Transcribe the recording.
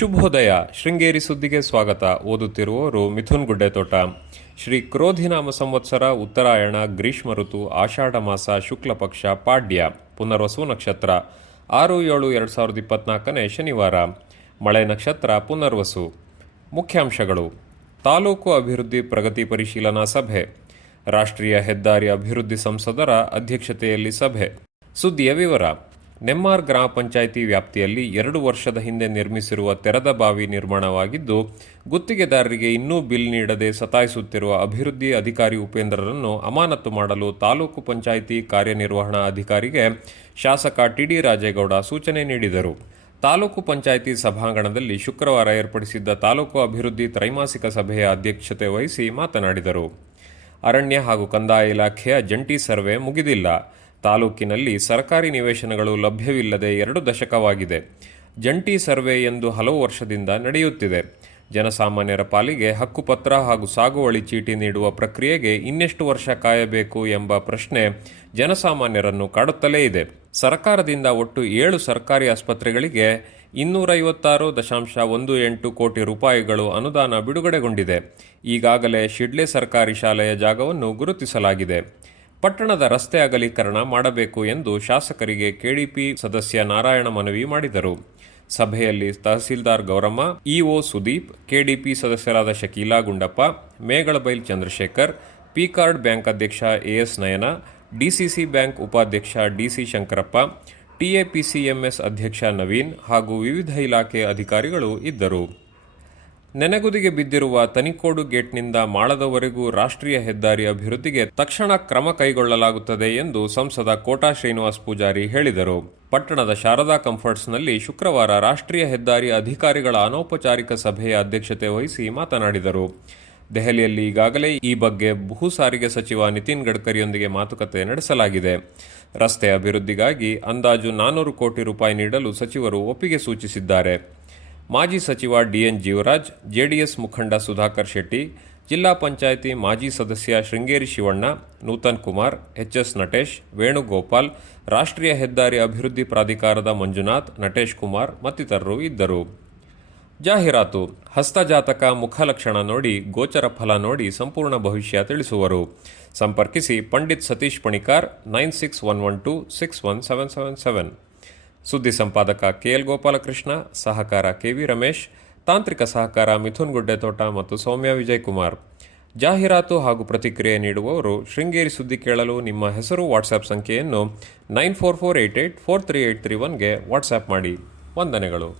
ಶುಭೋದಯ. ಶೃಂಗೇರಿ ಸುದ್ದಿಗೆ ಸ್ವಾಗತ. ಓದುತ್ತಿರುವವರು ಮಿಥುನ್ ಗುಡ್ಡೆತೋಟ. ಶ್ರೀ ಕ್ರೋಧಿನಾಮ ಸಂವತ್ಸರ, ಉತ್ತರಾಯಣ, ಗ್ರೀಷ್ಮ ಋತು, ಆಷಾಢ ಮಾಸ, ಶುಕ್ಲ ಪಕ್ಷ, ಪಾಡ್ಯ, ಪುನರ್ವಸು ನಕ್ಷತ್ರ, 6-7-2024 ಶನಿವಾರ. ಮಳೆ ನಕ್ಷತ್ರ ಪುನರ್ವಸು. ಮುಖ್ಯಾಂಶಗಳು: ತಾಲೂಕು ಅಭಿವೃದ್ಧಿ ಪ್ರಗತಿ ಪರಿಶೀಲನಾ ಸಭೆ, ರಾಷ್ಟ್ರೀಯ ಹೆದ್ದಾರಿ ಅಭಿವೃದ್ಧಿ ಸಂಸದರ ಅಧ್ಯಕ್ಷತೆಯಲ್ಲಿ ಸಭೆ. ಸುದ್ದಿಯ ವಿವರ. ನೆಮ್ಮಾರ್ ಗ್ರಾಮ ಪಂಚಾಯಿತಿ ವ್ಯಾಪ್ತಿಯಲ್ಲಿ 2 ವರ್ಷದ ಹಿಂದೆ ನಿರ್ಮಿಸಿರುವ ತೆರೆದ ಬಾವಿ ನಿರ್ಮಾಣವಾಗಿದ್ದು, ಗುತ್ತಿಗೆದಾರರಿಗೆ ಇನ್ನೂ ಬಿಲ್ ನೀಡದೆ ಸತಾಯಿಸುತ್ತಿರುವ ಅಭಿವೃದ್ಧಿ ಅಧಿಕಾರಿ ಉಪೇಂದ್ರರನ್ನು ಅಮಾನತು ಮಾಡಲು ತಾಲೂಕು ಪಂಚಾಯಿತಿ ಕಾರ್ಯನಿರ್ವಹಣಾ ಅಧಿಕಾರಿಗೆ ಶಾಸಕ ಟಿ.ಡಿ. ರಾಜೇಗೌಡ ಸೂಚನೆ ನೀಡಿದರು. ತಾಲೂಕು ಪಂಚಾಯಿತಿ ಸಭಾಂಗಣದಲ್ಲಿ ಶುಕ್ರವಾರ ಏರ್ಪಡಿಸಿದ್ದ ತಾಲೂಕು ಅಭಿವೃದ್ಧಿ ತ್ರೈಮಾಸಿಕ ಸಭೆಯ ಅಧ್ಯಕ್ಷತೆ ವಹಿಸಿ ಮಾತನಾಡಿದರು. ಅರಣ್ಯ ಹಾಗೂ ಕಂದಾಯ ಇಲಾಖೆಯ ಜಂಟಿ ಸರ್ವೆ ಮುಗಿದಿಲ್ಲ. ತಾಲೂಕಿನಲ್ಲಿ ಸರ್ಕಾರಿ ನಿವೇಶನಗಳು ಲಭ್ಯವಿಲ್ಲದೆ 2 ದಶಕವಾಗಿದೆ. ಜಂಟಿ ಸರ್ವೆ ಎಂದು ಹಲವು ವರ್ಷದಿಂದ ನಡೆಯುತ್ತಿದೆ. ಜನಸಾಮಾನ್ಯರ ಪಾಲಿಗೆ ಹಕ್ಕುಪತ್ರ ಹಾಗೂ ಸಾಗುವಳಿ ಚೀಟಿ ನೀಡುವ ಪ್ರಕ್ರಿಯೆಗೆ ಇನ್ನೆಷ್ಟು ವರ್ಷ ಕಾಯಬೇಕು ಎಂಬ ಪ್ರಶ್ನೆ ಜನಸಾಮಾನ್ಯರನ್ನು ಕಾಡುತ್ತಲೇ ಇದೆ. ಸರ್ಕಾರದಿಂದ ಒಟ್ಟು 7 ಸರ್ಕಾರಿ ಆಸ್ಪತ್ರೆಗಳಿಗೆ 256.18 ಕೋಟಿ ರೂಪಾಯಿಗಳು ಅನುದಾನ ಬಿಡುಗಡೆಗೊಂಡಿದೆ. ಈಗಾಗಲೇ ಶಿಡ್ಲೆ ಸರ್ಕಾರಿ ಶಾಲೆಯ ಜಾಗವನ್ನು ಗುರುತಿಸಲಾಗಿದೆ. ಪಟ್ಟಣದ ರಸ್ತೆ ಅಗಲೀಕರಣ ಮಾಡಬೇಕು ಎಂದು ಶಾಸಕರಿಗೆ ಕೆಡಿಪಿ ಸದಸ್ಯ ನಾರಾಯಣ ಮನವಿ ಮಾಡಿದರು. ಸಭೆಯಲ್ಲಿ ತಹಸೀಲ್ದಾರ್ ಗೌರಮ್ಮ, ಇಒ ಸುದೀಪ್, ಕೆಡಿಪಿ ಸದಸ್ಯರಾದ ಶಕೀಲಾ ಗುಂಡಪ್ಪ, ಮೇಗಳಬೈಲ್ ಚಂದ್ರಶೇಖರ್, ಪಿಕಾರ್ಡ್ ಬ್ಯಾಂಕ್ ಅಧ್ಯಕ್ಷ ಎಎಸ್ ನಯನ, ಡಿಸಿಸಿ ಬ್ಯಾಂಕ್ ಉಪಾಧ್ಯಕ್ಷ ಡಿಸಿ ಶಂಕರಪ್ಪ, ಟಿಎಪಿಸಿಎಂಎಸ್ ಅಧ್ಯಕ್ಷ ನವೀನ್ ಹಾಗೂ ವಿವಿಧ ಇಲಾಖೆ ಅಧಿಕಾರಿಗಳು ಇದ್ದರು. ನೆನೆಗುದಿಗೆ ಬಿದ್ದಿರುವ ತನಿಕೋಡು ಗೇಟ್ನಿಂದ ಮಾಳದವರೆಗೂ ರಾಷ್ಟ್ರೀಯ ಹೆದ್ದಾರಿ ಅಭಿವೃದ್ಧಿಗೆ ತಕ್ಷಣ ಕ್ರಮ ಕೈಗೊಳ್ಳಲಾಗುತ್ತದೆ ಎಂದು ಸಂಸದ ಕೋಟಾ ಶ್ರೀನಿವಾಸ್ ಪೂಜಾರಿ ಹೇಳಿದರು. ಪಟ್ಟಣದ ಶಾರದಾ ಕಂಫರ್ಟ್ಸ್ನಲ್ಲಿ ಶುಕ್ರವಾರ ರಾಷ್ಟ್ರೀಯ ಹೆದ್ದಾರಿ ಅಧಿಕಾರಿಗಳ ಅನೌಪಚಾರಿಕ ಸಭೆಯ ಅಧ್ಯಕ್ಷತೆ ವಹಿಸಿ ಮಾತನಾಡಿದರು. ದೆಹಲಿಯಲ್ಲಿ ಈಗಾಗಲೇ ಈ ಬಗ್ಗೆ ಭೂ ಸಾರಿಗೆ ಸಚಿವ ನಿತಿನ್ ಗಡ್ಕರಿಯೊಂದಿಗೆ ಮಾತುಕತೆ ನಡೆಸಲಾಗಿದೆ. ರಸ್ತೆ ಅಭಿವೃದ್ಧಿಗಾಗಿ ಅಂದಾಜು 400 ಕೋಟಿ ರೂಪಾಯಿ ನೀಡಲು ಸಚಿವರು ಒಪ್ಪಿಗೆ ಸೂಚಿಸಿದ್ದಾರೆ. ಮಾಜಿ ಸಚಿವ ಡಿಎನ್ ಜೀವರಾಜ್, ಜೆಡಿಎಸ್ ಮುಖಂಡ ಸುಧಾಕರ್ ಶೆಟ್ಟಿ, ಜಿಲ್ಲಾ ಪಂಚಾಯಿತಿ ಮಾಜಿ ಸದಸ್ಯ ಶೃಂಗೇರಿ ಶಿವಣ್ಣ, ನೂತನ್ ಕುಮಾರ್, ಎಚ್ಎಸ್ ನಟೇಶ್, ವೇಣುಗೋಪಾಲ್, ರಾಷ್ಟ್ರೀಯ ಹೆದ್ದಾರಿ ಅಭಿವೃದ್ಧಿ ಪ್ರಾಧಿಕಾರದ ಮಂಜುನಾಥ್, ನಟೇಶ್ ಕುಮಾರ್ ಮತ್ತಿತರರು ಇದ್ದರು. ಜಾಹೀರಾತು: ಹಸ್ತಜಾತಕ, ಮುಖಲಕ್ಷಣ ನೋಡಿ, ಗೋಚರ ಫಲ ನೋಡಿ ಸಂಪೂರ್ಣ ಭವಿಷ್ಯ ತಿಳಿಸುವರು. ಸಂಪರ್ಕಿಸಿ ಪಂಡಿತ್ ಸತೀಶ್ ಪಣಿಕಾರ್, 9611261777. ಸುದ್ದಿ ಸಂಪಾದಕ ಕೆಎಲ್ ಗೋಪಾಲಕೃಷ್ಣ, ಸಹಕಾರ ಕೆವಿ ರಮೇಶ್, ತಾಂತ್ರಿಕ ಸಹಕಾರ ಮಿಥುನ್ ಗುಡ್ಡೆತೋಟ ಮತ್ತು ಸೌಮ್ಯ ವಿಜಯಕುಮಾರ್. ಜಾಹೀರಾತು ಹಾಗೂ ಪ್ರತಿಕ್ರಿಯೆ ನೀಡುವವರು ಶೃಂಗೇರಿ ಸುದ್ದಿ ಕೇಳಲು ನಿಮ್ಮ ಹೆಸರು, ವಾಟ್ಸ್ಆ್ಯಪ್ ಸಂಖ್ಯೆಯನ್ನು 9448843831ಗೆ ವಾಟ್ಸ್ಆ್ಯಪ್ ಮಾಡಿ. ವಂದನೆಗಳು.